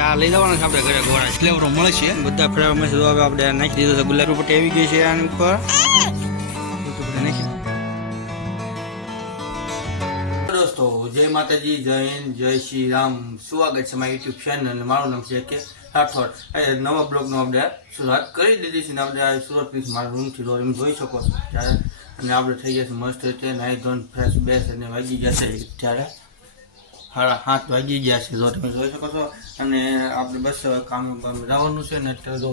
ચા લઈ જવાના છે આપણે ઘરે ગોળા ફ્લેવરો મળે છે બધા ફ્લેવર મળે છે. હવે આપણે નાખી દીધું છે ગુલાબ પટ્ટી આવી ગઈ છે આની ઉપર નાખી. દોસ્તો જય માતાજી, જય હિન્દ, જય શ્રી રામ. સ્વાગત છે મારી યુટ્યુબ ચેનલ અને મારું નામ છે કે રાઠોડ. નવા બ્લોગનો આપણે શરૂઆત કરી દીધી છે ને આપણે સુરતથી મારા રૂમથી લો એમ જોઈ શકો છો ત્યારે. અને આપણે થઈ ગયા છે મસ્ત રીતે નાહી ધોઈને ફ્રેશ બેસ અને વાગી ગયા છે ત્યારે 7:30 વાગી ગયા છે જો તમે જોઈ શકો છો. અને આપણે બસ કામ જવાનું છે ને એટલે જો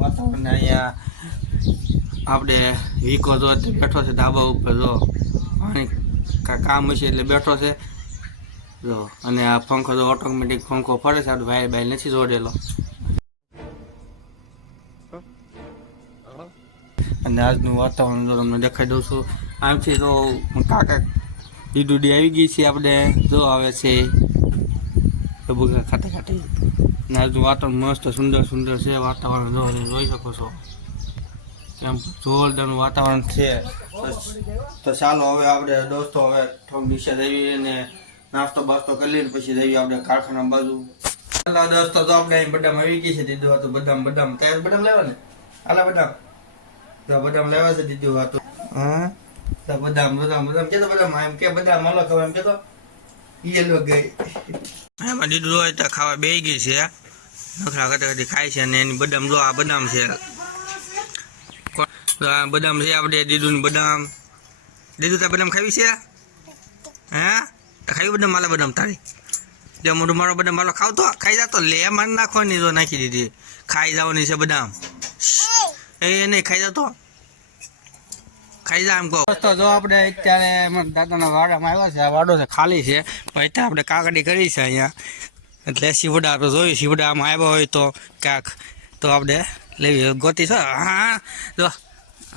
વાતાવરણ અહીંયા આપણે વીકો જો બેઠો છે ધાબા ઉપર જો પાણી કામ હશે એટલે બેઠો છે જો. અને આ પંખો તો ઓટોમેટિક પંખો ફરે છે, આપણે વાયર બાયર નથી જોડેલો. અને આજનું વાતાવરણ જો તમને દેખાઈ દઉં છું આમથી તો કાકા ડીડુડી આવી ગઈ છે આપણે જો આવે છે બબુકા ખાતે ખાતે. અને આજનું વાતાવરણ મસ્ત સુંદર સુંદર છે વાતાવરણ જો જોઈ શકો છો કેમ જોરદારનું વાતાવરણ છે. તો ચાલો હવે આપણે દોસ્તો હવે થોડુંક નીચે જઈએ અને નાસ્તો બાસ્તો કરી લઈએ પછી જઈએ આપણે કારખાના બાજુ. દોસ્તો તો આપણે અહીં બદામ આવી ગઈ છે દીધું હતું બદામ તૈયાર બદામ લેવા ને આલા બદામ લેવા છે દીધું હતું. હા બદામ કેતો બદામ એમ કે બદામ હાલો ખબર એમ કેતો યેલો ગઈ એમાં દીધું હોય તો ખાવા બેસી ગઈ છે નખરા કદી ખાય છે. અને એની બદામ જો આ બદામ છે બદામ છે આપણે દીધું ને બદામ દીધું તાર બદામ ખાવી છે હે તો ખાવી બદામ માલા બદામ તારી જો મોટું મારો બદામ માલો ખાવ તો ખાઈ જતો લે મારી નાખવાની જો નાખી દીધી ખાઈ જવાની છે બદામ એ નહીં ખાઈ જતો ખાઈ જા એમ કહો. દોસ્તો જો આપણે અત્યારે દાદાના વાડામાં આવ્યા છે આ વાડો છે ખાલી છે પણ અત્યારે આપણે કાકડી કરી છે અહીંયા એટલે શીવડા આપણે જોયું શીવડા આમાં આવ્યા હોય તો ક્યાંક તો આપણે લેવી ગોતી છે. હા જો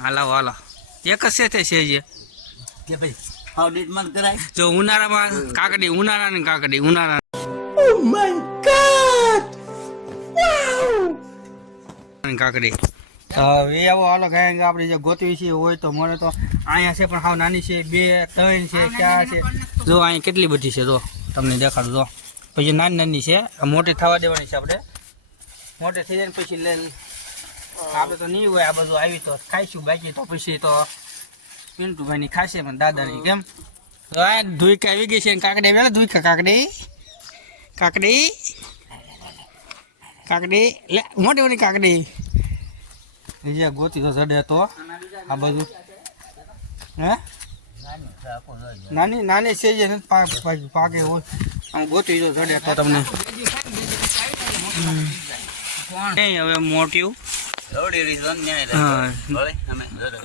હાલો એક જ છે તે છે કે ભાઈ હાઉ ડીટ મન કરાય જો ઉનાળામાં કાકડી ઉનાળાની કાકડી ઉનાળા. ઓ માય ગોડ વાવ કાકડી હવે આવો હાલો ખાય આપણે જે ગોતવી છે હોય તો મળે તો અહીંયા છે પણ હાવ નાની છે 2 3 છે 4 છે જો અહીંયા કેટલી બધી છે જો તમને દેખાડું જો. પછી નાની છે મોટી થવા દેવાની છે આપણે મોટી થઈ જાય ને પછી લઈને આપણે તો નહીં હોય આ બધું આવી તો ખાઈશું બાકી તો પછી તો પિન્ટુભાઈની ખાશે પણ દાદાની કેમ ધુઈકા આવી ગઈ છે કાકડી વેલા ધુઈકા કાકડી લે મોટી મોટી કાકડી બીજા ગોતી તો ચડે તો આ બધું હે નાની છે જે પાકે હોય આમ ગોતી તો ચડે તો તમને નહીં હવે મોટી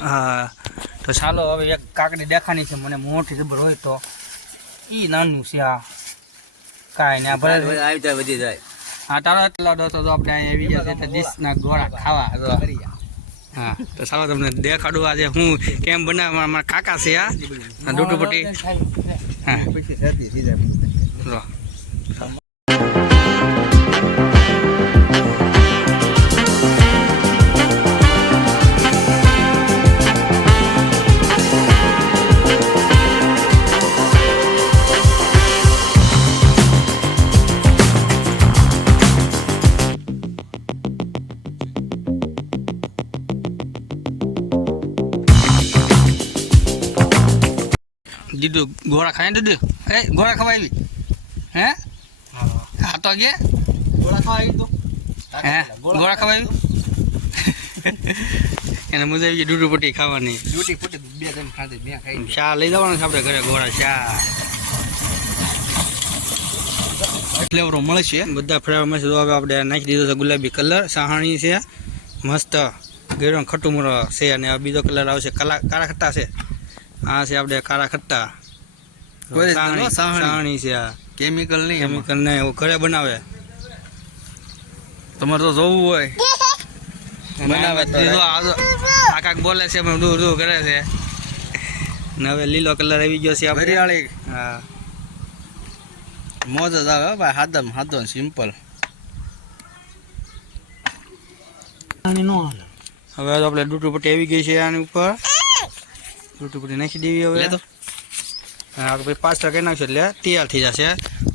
હા તો ચાલો હવે એક કાકડી દેખાની છે મને મોટી ખબર હોય તો ઈ નાનું છે આ કાંઈ ને ભલે આવી જાય વધી જાય. હા તારો એટલો દોસ્તો તો આપણે અહીં આવી ગયા છે ડીશના ગોળા ખાવા. હા તો ચાલો તમને દેખાડું આજે હું કેમ બનાવવા મારા કાકા છે આ ડૂટુપટ્ટી. હા લો દીધું ગોળા ખાઈ દીધું હે ગોળા ખવાવી હે હા તો કે ગોળા ખવાવી તો હે ગોળા ખવાવી એને મજા આવી ગઈ ડૂટુપટ્ટી ખાવાની. ડૂટીપટ્ટી 2 જણ ખાધી 2 ખાઈ ચા લઈ જવાનું છે આપણે ઘરે ગોળા ચા ફ્લેવરો મળે છે બધા ફ્લેવર મળે છે. હવે આપણે નાખી દીધો છે ગુલાબી કલર સાહાણી છે મસ્ત ગેરો ખટ્ટું મોરો છે. અને બીજો કલર આવશે કાળા ખટ્ટા છે આ છે આપણે કાળા ખટ્ટા સાહાણી છે આ કેમિકલ નહીં એવું ઘરે બનાવે તમારે તો જોવું હોય બનાવે આ કાક બોલે છે દૂર કરે છે. ને હવે લીલો કલર આવી ગયો છે હરિયાળી હા મોજ જ આવે ભાઈ હાદમ સિમ્પલ. હવે તો આપણે ડૂટુપટ્ટી આવી ગઈ છે આની ઉપર ડૂટુપટ્ટી નાખી દેવી હવે. હા પછી 5 ટકા નાખશે એટલે તૈયાર થઈ જશે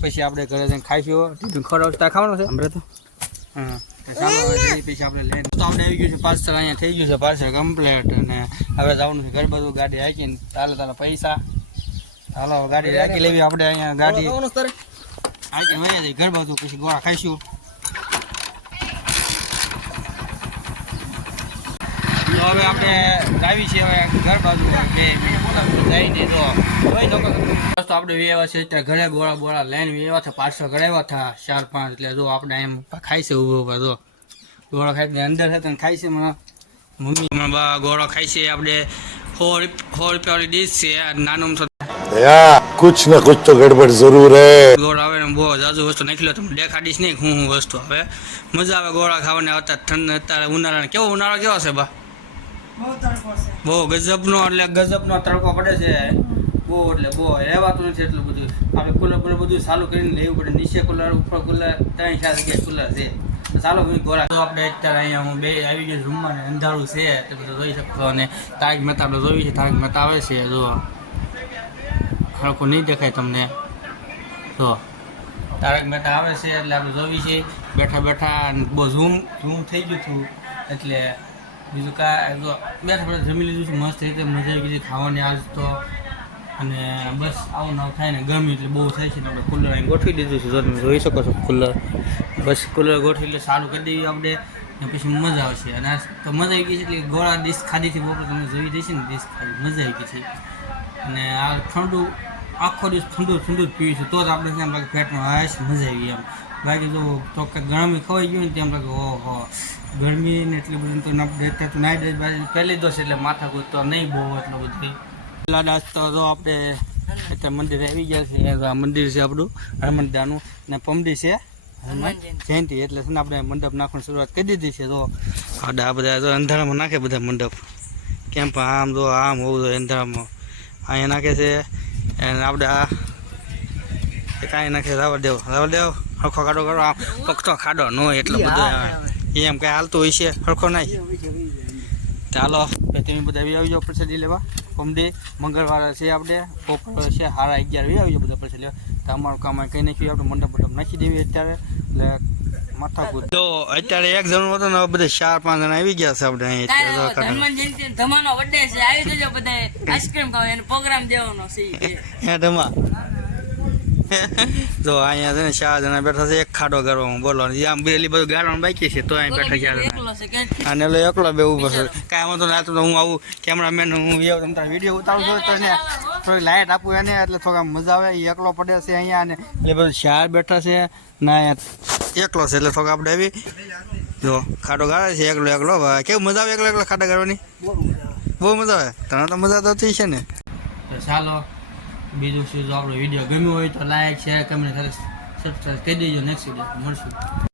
પછી આપણે ઘરે જઈને ખાઈશું. ટીફિન ખવડાવતા ખાવાનું છે હમણાં તો. હા ચાલો હવે પછી આપણે લઈને તો આપણે આવી ગયું છે પાર્સલ. અહીંયા થઈ ગયું છે પાર્સલ કમ્પ્લીટ. અને હવે જવાનું છે ઘર બધું ગાડી હાકીને. તાલે પૈસા ચાલો ગાડી રાખી લેવી આપણે. અહીંયા ગાડી હાકી વયા જઈએ ઘર બધું, પછી ગોળા ખાઈશું. તો હવે આપણે આવી છીએ હવે ઘર બાજુ જઈને તો દોસ્તો આપણે વ્યવહાર છે ત્યાં ઘરે ગોળા લઈને વ્યવહાર છે. પાર્સલ કરાવ્યા હતા 4-5. એટલે જો આપણે એમ ખાઈ છે ઉભો જો ગોળા ખાઈ અંદર છે તને ખાઈ છે. મમ્મી બા ગોળા ખાઈ છે. આપણે 100 રૂપિયાવાળી ડીશ છે. નાનું भैया कुछ न कुछ तो गड़बड़ जरूर है. ગોળા આવે ને બહુ જાજુ વસ્તુ નાખી લો. તમે દેખાડીશ નહીં હું વસ્તુ આવે. મજા આવે ગોળા ખાવાની. અત્યારે ઉનાળા કેવો ઉનાળો કેવો છે બા? બહુ ગજબનો, એટલે ગજબનો તડકો પડે છે બહુ. એટલે બહુ રહેવાતું નથી એટલું બધું. આપણે કુલર બધું ચાલુ કરીને લેવું પડે. નીચે કુલર, ઉપર કુલર, 3-4 જગ્યાએ કુલર છે. ચાલો ગોળા તો આપણે અત્યારે અહીંયા હું બે આવી ગયો રૂમમાં. અંધારું છે એટલે બધું જોઈ શકતો. અને તારક મહેતા આપણે જોઈ છે. તારક મહેતા આવે છે જો ખડકો નહીં દેખાય તમને. તો તારક મહેતા આવે છે એટલે આપણે જોવી છે બેઠા બેઠા. બહુ ઝૂમ થઈ ગયું હતું એટલે બીજું કાંઈ જો બેઠા બેઠા જમી લીધું છે મસ્ત રીતે. મજા આવી ગઈ ખાવાની આજ તો. અને બસ આવું ના થાય ને ગરમી એટલે બહુ થાય છે ને આપણે કુલર અહીં ગોઠવી દીધું છે. જો તમે જોઈ શકો છો કુલર. બસ કુલર ગોઠવી એટલે સારું કરી દઈએ આપણે ને પછી મજા આવશે. અને આ તો મજા આવી ગઈ છે એટલે ગોળા ડીશ ખાધીથી બપોર તમે જોઈ દેશે ને ડીશ ખાધી મજા આવી ગઈ છે. અને આ ઠંડુ આખો દિવસ ઠંડુ જ પીવું છે તો જ આપણે એમ લાગે પેટમાં આયસ મજા આવી એમ બાકી જો તો ગરમી ખવાઈ ગયું ને તેમ લાગે ઓહો ગરમી ને એટલી બધી તો અત્યારે તો નાઈ પહેલી દોષ એટલે માથાકૂટ તો નહીં બહુ એટલું બધું. લાદાસ તો જો આપણે અત્યારે મંદિરે આવી ગયા છે. આ મંદિર છે આપણું હનુમાનદાનું ને પમડી છે જયંતિ. એટલે છે ને આપણે મંડપ નાખવાની શરૂઆત કરી દીધી છે. તો આ બધા જો અંધારામાં નાખે બધા મંડપ. કેમ પણ આમ જો આમ હોવું જોઈએ અંધારામાં. અહીંયા નાખે છે. અને આપણે આ કાંઈ નાખે રાવર દેવ હરખો ખાડો કરો. આમ પકતો ખાડો ન હોય એટલો બધો એમ કાંઈ હાલતું હોય છે હરખો નહીં. ચાલો તમે બધા આવી જાઓ પ્રસાદી લેવા. પમદે મંગળવારે છે આપણે બપોર છે 11:30 આવી જાઓ બધા પ્રસાદ લેવા. તો અમારું કામ કંઈ નાખ્યું આપણે મંડપ નાખી દેવી અત્યારે. એટલે માથાકૂટ તો અત્યારે એક જણ હતો ને બધા 4-5 જણા આવી ગયા છે આપણે અહીં. ધમાનો બર્થડે છે આવી જજો બધા આઈસ્ક્રીમ ખાવ એનો પ્રોગ્રામ દેવાનો છે હે ધમા જો અહીંયા છે ને 4 જણા બેઠા છે એક ખાડો કરવામાં. બોલો આમ બેલી બધું ગાળવાનું બાકી છે તો અહીં બેઠા 4 જણા. અને એટલે એકલો બે ઉભો છે. કાંઈ વાંધો ના તો હું આવું કેમેરામેન હું એવું તમારા વિડીયો ઉતારું છું તો ને થોડી લાઇટ આપું એને એટલે થોડા મજા આવે. એ એકલો પડે છે અહીંયા અને એટલે બધું 4 બેઠા છે ના એકલો છે એટલે થોડા આપણે આવી જો ખાડો ગાળે છે એકલો. કેવું મજા આવે એકલો ખાડા ગાળવાની? બહુ મજા આવે. તને તો મજા તો થઈ છે ને. તો ચાલો બીજું શું જો આપણો વિડીયો ગમ્યો હોય તો લાઈક શેર કમેન્ટ સબસ્ક્રાઈબ કરી દેજો. નેક્સ્ટ વિડીયો મળશું.